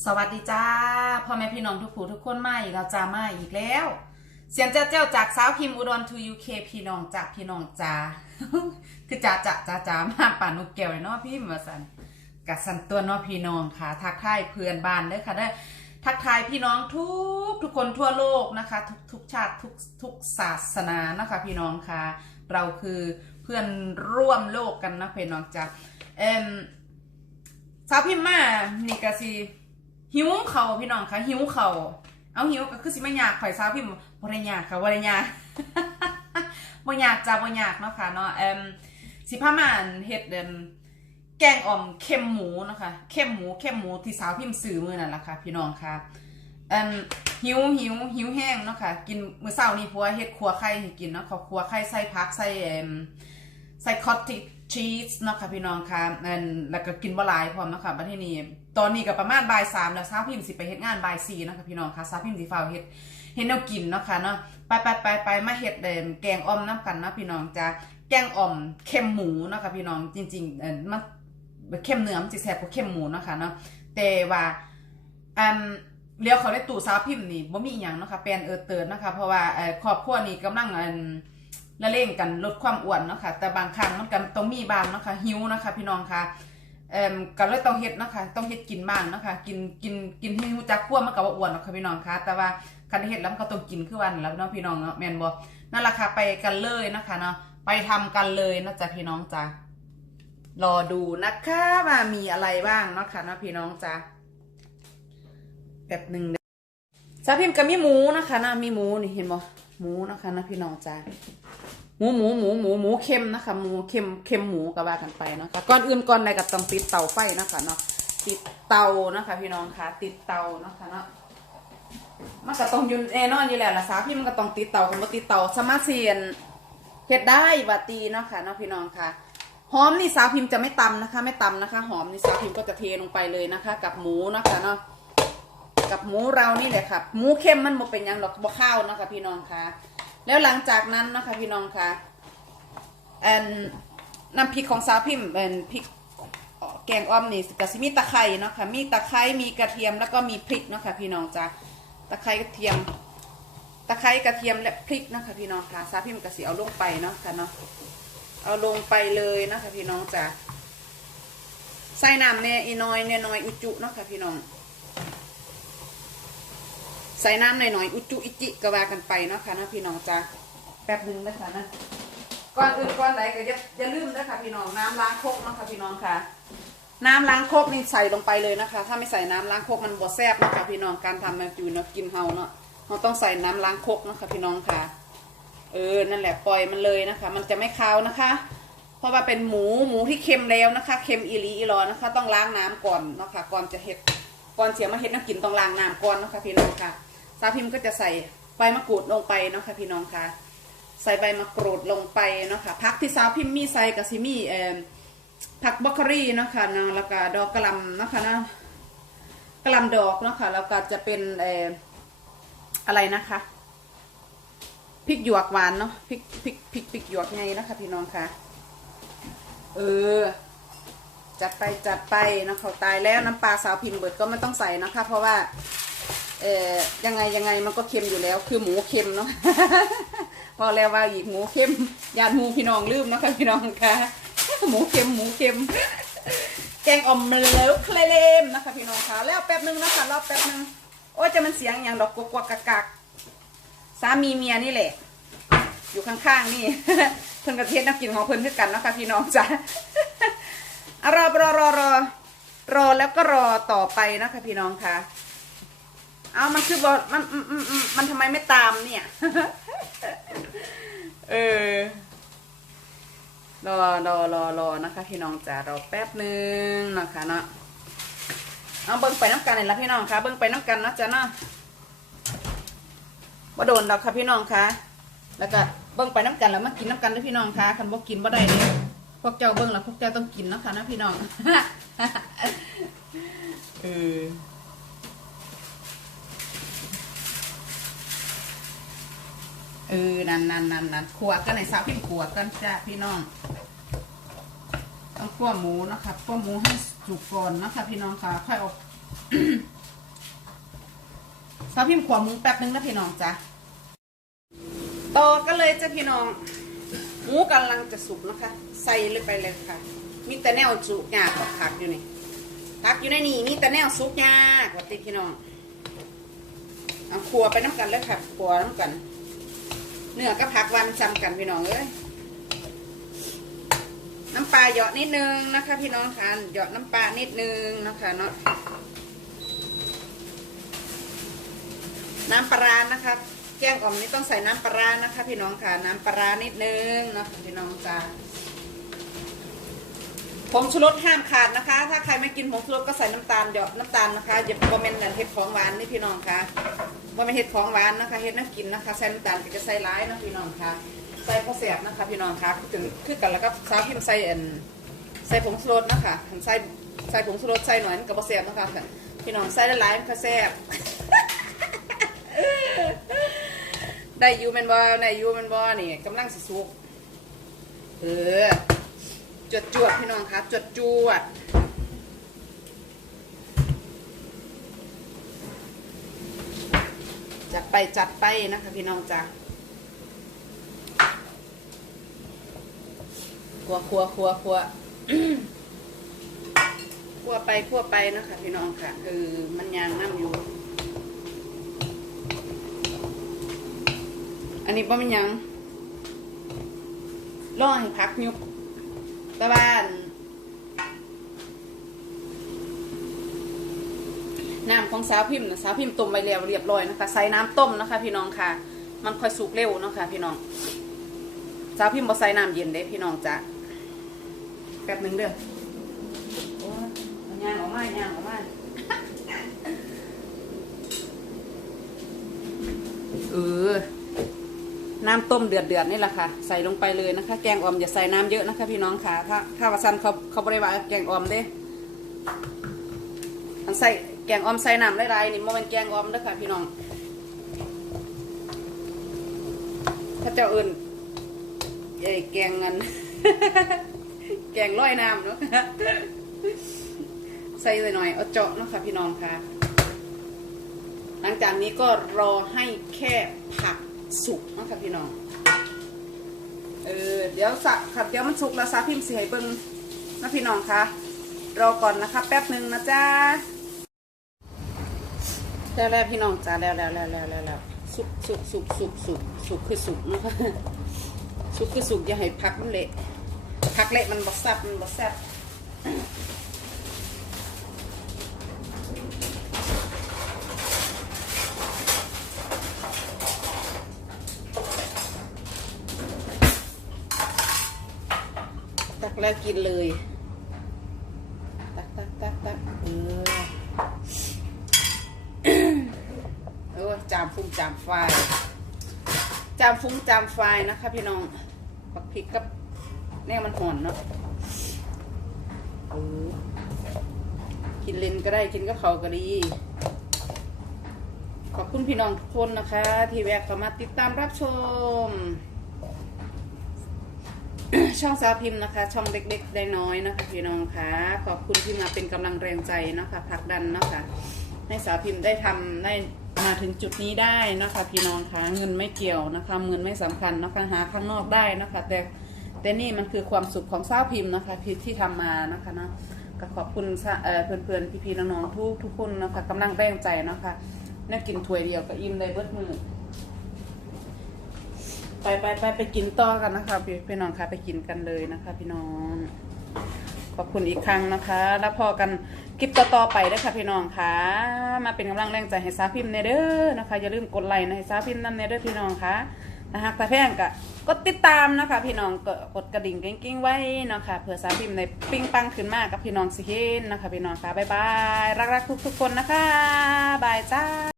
สวัสดีจ้าพ่อแม่พี่น้องทุกผู้ทุกคนมาอีกแล้วจ้ามาอีกแล้ว เสียงเจ้าเจ้าจากสาวพิมพ์อุดรทูยูเคพี่น้องจากพี่น้องจ้าคือจ้าจ้าจ้าจ้ามาป่านนกแก้วเลเนาะพี่มาสันกับสันตัวเนาะพี่น้องค่ะ ทักทายเพื่อนบ้านเด้อค่ะได้อทักทายพี่น้องทุกทุกคนทั่วโลกนะคะ ทุกทุกชาติทุกทุกศาสนานะคะพี่น้องค่ะ เราคือเพื่อนร่วมโลกกันนะพี่น้องจ้าเอ็มสาวพิมพ์มานี่ก็สิ หิวเขาพี่น้องคะหิวเขาเอาหิวก็คือสิไม่อยากข่อยสาวพิมพ์บ่ได้ยากค่ะบ่ได้ยากบ่ยากจ้าบ่ยากเนาะค่ะเนาะเอ็มสิพามานเฮ็ดเอิ่มแกงอ่อมเค็มหมูนะคะเค็มหมูเค็มหมูที่สาวพิมพ์ซื้อมือนั่นแหละค่ะพี่น้องค่ะเอ็มหิวหิวหิวแห้งเนาะค่ะกินมื้อเช้านี่ผัวเฮ็ดครัวไข่ให้กินเนาะขาครัวไข่ใส่ผักใส่เอ็มใส่คอตติ ชีสเนาะค่ะพี่น้องค่ะอันแล้วก็กินบะลายพร้อมเนาะค่ะบัดทีนี้ตอนนี้ก็ประมาณบ่ายสามแล้วสาพิมสิไปเฮ็ดงานบ่ายสี่เนาะค่ะพี่น้องค่ะสาพิมสิฟ้าวเฮ็ดเฮ็ดแนวกินเนาะค่ะเนาะไปไปไปไปมาเฮ็ดเด่นแกงอ่อมน้ำกันนะพี่น้องจ้าแกงอ่อมเค็มหมูเนาะค่ะพี่น้องจริงๆเออมันเค็มเนื้อมันสิแซ่บกว่าเค็มหมูเนาะค่ะเนาะแต่ว่าอันเลี้ยวเขาได้ตู้สาพิมนี่บ่มีอีหยังเนาะค่ะแปลนเออเติร์ดนะคะเพราะว่าเออครอบครัวนี้กำลังอัน ละเล่งกันลดความอ้วนเนาะค่ะแต่บางครั้งมันก็ต้องมีบางเนาะค่ะหิวนะคะ พี่น้องค่ะเอ่มก็เลยต้องเฮ็ดเนาะค่ะต้องเฮ็ดกินบ้างเนาะค่ะกินกินกินให้รู้จักขั้วมันก็บ่าอ้วนเนาะค่ะพี่น้องค่ะแต่ว่าคันเฮ็ดแล้วมันก็ต้องกินคือวันแล้วเนาะพี่น้องเนาะแม่นบ่นั่นล่ะค่ะไปกันเลยนะคะเนาะไปทำกันเลยนะจ๊ะพี่น้องจ้ะรอดูนะคะว่ามีอะไรบ้างเนาะค่ะเนาะพี่น้องจ้ะแบบหนึ่งเด้าวพิมพ์ก็มีหมูนะคะนะมีหมูนี่เห็นบ่หมูนะคะนะพี่น้องจ้ะ มูหมูหมูหมูหมูเค็มนะคะหมูเค็มเค็มหมูก็ว่ากันไปเนาะก่อนอื่นก่อนใดก็ต้องติดเตาไฟนะคะเนาะติดเตานะคะพี่น้องคะติดเตานะคะเนาะมันก็ต้องยืนแน่นอนอยู่แล้วละสาพี่มันก็ต้องติดเตาคันบ่ติดเตาสมารถเสียนเฮ็ดได้วาตีเนาะค่ะเนาะพี่น้องค่ะหอมนี่สาวพิมพ์จะไม่ตำนะคะ ไม่ตำนะคะ หอมนี่สาวพิมพ์ก็จะเทลงไปเลยนะคะ กับหมูนะคะเนาะกับหมูเรานี่แหละค่ะหมูเค็มมันบ่เป็นยังหรอกบ่ข้าวนะคะพี่น้องค่ะ แล้วหลังจากนั้นนะคะพี่น้องคะอันน้ำพริกของสาวพิมพ์เป็นพริกแกงอ้อมนี่ก็สิมีตะไคร้เนาะค่ะมีตะไคร้มีกระเทียมแล้วก็มีพริกเนาะค่ะพี่น้องจ้ะตะไคร้กระเทียม ตะไคร้กระเทียมและพริกเนาะค่ะพี่น้องค่ะสาวพิมพ์ก็สิเอาลงไปเนาะค่ะเนาะเอาลงไปเลยนะคะพี่น้องจ้ะใส่น้ำเนี่ยอีน้อยเนี่ยน้อยอุจุเนาะค่ะพี่น้อง ใส่น้ำหน่อยๆอุจุอิจิก็ว่ากันไปเนาะค่ะนาะพี่น้องจ้าแป๊บหนึงนะคะนะก่อนอื่นก่อนใดก็อย่าอย่าลืมนะคะพี่น้องน้ำล้างโคกเนาะค่ะพี่น้องค่ะ น้ำล้างโคกนี่ใส่ลงไปเลยนะคะ ถ้าไม่ใส่น้ำล้างโคกมันบ่แซ่บนะคะพี่น้องการทำมันอยู่เนาะกินเฮาเนาะเราต้องใส่น้ำล้างโคกนะคะพี่น้องค่ะ เออนั่นแหละปล่อยมันเลยนะคะ มันจะไม่คาวนะคะ เพราะว่าเป็นหมูหมูที่เค็มแล้วนะคะเค็มอีลีอีหลอนะคะ ต้องล้างน้ำก่อนนะคะก่อนจะเห็ดก่อนเสียมาเห็ดน้ำกินต้องล้างน้ำก่อนนะคะพี่น้องค่ะ สาวพิมพ์ก็จะใส่ใบมะกรูดลงไปเนาะค่ะพี่น้องค่ะ ใส่ใบมะกรูดลงไปเนาะค่ะพักที่สาวพิมพ์มีใส่กับซิมีเอ่อผักบรอกโคลีเนาะค่ะนะแล้วก็ดอกกระลำเนาะค่ะนะกระลำดอกเนาะค่ะแล้วก็จะเป็นเอ่ออะไรนะคะพริกหยวกหวานเนาะพริกพริกพริกพริกหยวกไงนะคะพี่น้องค่ะเออจัดไปจัดไปนะเขาตายแล้วน้ำปลาสาวพิมพ์เบิดก็ไม่ต้องใส่นะคะ เพราะว่า เอ่อยังไงยังไงมันก็เค็มอยู่แล้ว คือหมูเค็มเนาะ พอแล้วว่าอีกหมูเค็มยานหมูพี่น้องลืมนะคะพี่น้องค่ะหมูเค็มหมูเค็ม แกงอ่อมแล้วเคลมนะคะ พี่น้องคะแล้วแป๊บนึงนะคะรอแป๊บนึงโอ้จะมันเสียงอย่างดอกกวักกักกักสามีเมียนี่แหละ อยู่ข้างๆนี่เพิ่นกระเทียมน้ำกินของเพิ่นคือกันนะคะพี่น้องจ้ะรอรอรอรอรอแล้วก็รอต่อไปนะคะพี่น้องค่ะ เอามันคือบอมันอืมอืมอืมมันทำไมไม่ตามเนี่ย เออ รอรอรอรอนะคะพี่น้องจ๋ารอแป๊บหนึ่งนะคะเนาะ เอาเบิ้งไปน้ำกันเลยละพี่น้องคะเบิ้งไปน้ำกันนะจ๊ะเนาะว่าโดนดอกค่ะพี่น้องคะแล้วก็เบิ้งไปน้ำกันแล้วมากินน้ำกันด้วยพี่น้องคะคันบ่กินบ่ได้เลยพวกเจ้าเบิ้งแล้วพวกเจ้าต้องกินนะคะนะพี่น้องเออ เออ นั่นนั่นนั่นนั่นขวกันในสาวพิมขวกันจ้าพี่น้อง ต้องคั่วหมูนะคะคั่วหมูให้สุกก่อนนะคะพี่น้องค่ะค่อยเอาสาวพิมพ์ขวหมูแป๊บนึงนะพี่น้องจ้ะต่อก็เลยจ้ะพี่น้องหมูกำลังจะสุกนะคะ ใส่เลยไปเลยค่ะ มีแต่แนวสุกยากับผักอยู่นี่ผักอยู่ในนี่มีแต่แนวสุกยากกว่าติพี่น้องเอาขัวไปน้ำกันเลยค่ะขัวน้ำกัน เนื้อกับผักวันจำกันพี่น้องเอ้ยน้ำปลาเหยาะนิดนึงนะคะ พี่น้องค่ะเหยาะน้ำปลานิดนึงนะคะเนาะน้ำปลาร้านะคะแกงอ่อมนี่ต้องใส่น้ำปลาร้านะคะ พี่น้องค่ะ น้ำปลาร้านิดนึงนะคะพี่น้องจ้า ผงชูรสห้ามขาดนะคะ ถ้าใครไม่กินผงชูรสก็ใส่น้ำตาลหยอดน้ำตาลนะคะอย่าบะเมนเห็ดของหวานนี่พี่น้องค่ะบะเมนเห็ดของหวานนะคะเห็ดน้ำกินนะคะใส่น้ำตาลก็จะใส่ร้ายนะพี่น้องค่ะใส่พอแสบนะคะ พี่น้องค่ะถึงคือกันแล้วก็ซาพิมใส่เอ็นใส่ผงชูรสนะคะใส่ใส่ผงชูรสใส่หน่อยมันกับพอแสบนะคะพี่น้องใส่ได้ายมันก็แสบได้ยูแมนบอลได้ยูแมนบอลนี่กำลังสิสุกเออ จวดจวดพี่น้องครับจวดจวดจัดไปจัดไปนะคะพี่น้องจ้ะขัวขัวขัวขัวขัวไปขัวไปนะคะพี่น้องค่ะเออมันยางน้ำอยู่ อันนี้บ่เป็นยังล่อให้พักยุบ แต่ว่าอันน้ำของสาวพิมพ์นะสาวพิมพ์ต้มไว้แล้วเรียบร้อยนะคะใส่น้ำต้มนะคะ พี่น้องค่ะ มันค่อยสุกเร็วเนาะคะพี่น้องสาวพิมพ์บ่ใส่น้ำเย็นเด้พี่น้องจ้ะแป๊บหนึงเด้อโอ้ยเอาย่างออกมาย่างออกมาเออ น้ำต้มเดือดเดือดนี่แหละค่ะ ใส่ลงไปเลยนะคะ แกงอ่อมอย่าใส่น้ำเยอะนะคะพี่น้องค่ะ ถ้าถ้าว่าซันเขาเขาบริวารแกงอ่อมเด้อันใส่แกงอ่อมใส่น้ำหลายๆนี่มันเป็นแกงอ่อมเด้อค่ะพี่น้องถ้าเจ้าอื่นเอ้แกงเงินแกงร้อยน้ำเนาะใส่หน่อยเอาเจาะเนาะค่ะพี่น้องค่ะ หลังจากนี้ก็รอให้แค่ผัก สุกนะคะพี่น้อง เออเดี๋ยวสักค่ะเดี๋ยวมันสุกแล้วซาพิมพ์สีให้เบิ้งนะพี่น้องคะรอก่อนนะคะ แป๊บหนึ่งนะจ๊ะแล้วแล้วพี่น้องจ้าแล้วแล้วแล้วแล้วแล้วแล้วสุกสุกสุกสุกสุกสุกคือสุกนะคะสุกคือสุกอย่าให้ผักมันเละผักเละมันบดแซบมันบดแซบ แล้วกินเลย ตักตักตักตักเออเออจามฟุ้งจามไฟจามฟุ้งจามไฟนะคะ พี่น้องปักพริกกับแน่มันห่อนเนาะกินเลนก็ได้กินกับเขาก็ดี ขอบคุณพี่น้องทุกคนนะคะ ที่แวะเข้ามาติดตามรับชม ช่องสาวพิมพ์นะคะ ช่องเล็กๆได้น้อยนะคะพี่น้องคะขอบคุณที่มาเป็นกำลังแรงใจนะคะผลักดันเนาะคะให้สาวพิมพ์ได้ทำได้มาถึงจุดนี้ได้นะคะพี่น้องคะเงินไม่เกี่ยวนะคะเงินไม่สำคัญนะคะหาข้างนอกได้นะคะ แต่แต่นี่มันคือความสุขของสาวพิมพ์นะคะที่ที่ทำมานะคะเนาะก็ขอบคุณสะเอ่อเพื่อนๆพี่ๆน้องๆทุกทุกคนนะคะกำลังแรงใจเนาะคะน่ากินถ้วยเดียวก็อิ่มได้เบิดมือ ไปไปไปไปกินต่อกันนะคะพี่พี่น้องคะไปกินกันเลยนะคะ พี่น้อง ขอบคุณอีกครั้งนะคะ แล้วพอกันคลิปต่อๆไปด้วยค่ะพี่น้องค่ะมาเป็นกำลังแรงใจให้ซาพิมพ์เนเด้อนะคะ อย่าลืมกดไลค์นะให้ซาพิมพ์นั่นเนเด้อพี่น้องค่ะนะคะถ้าแพงก็กดติดตามนะคะ พี่น้องก็กดกระดิ่งกิ้งๆไว้นะคะเผื่อซาพิมพ์ในปิ้งปังขึ้นมากกับพี่น้องสิเห็นนะคะ พี่น้องค่ะบ๊ายบายรักๆทุกๆคนนะคะบายจ้า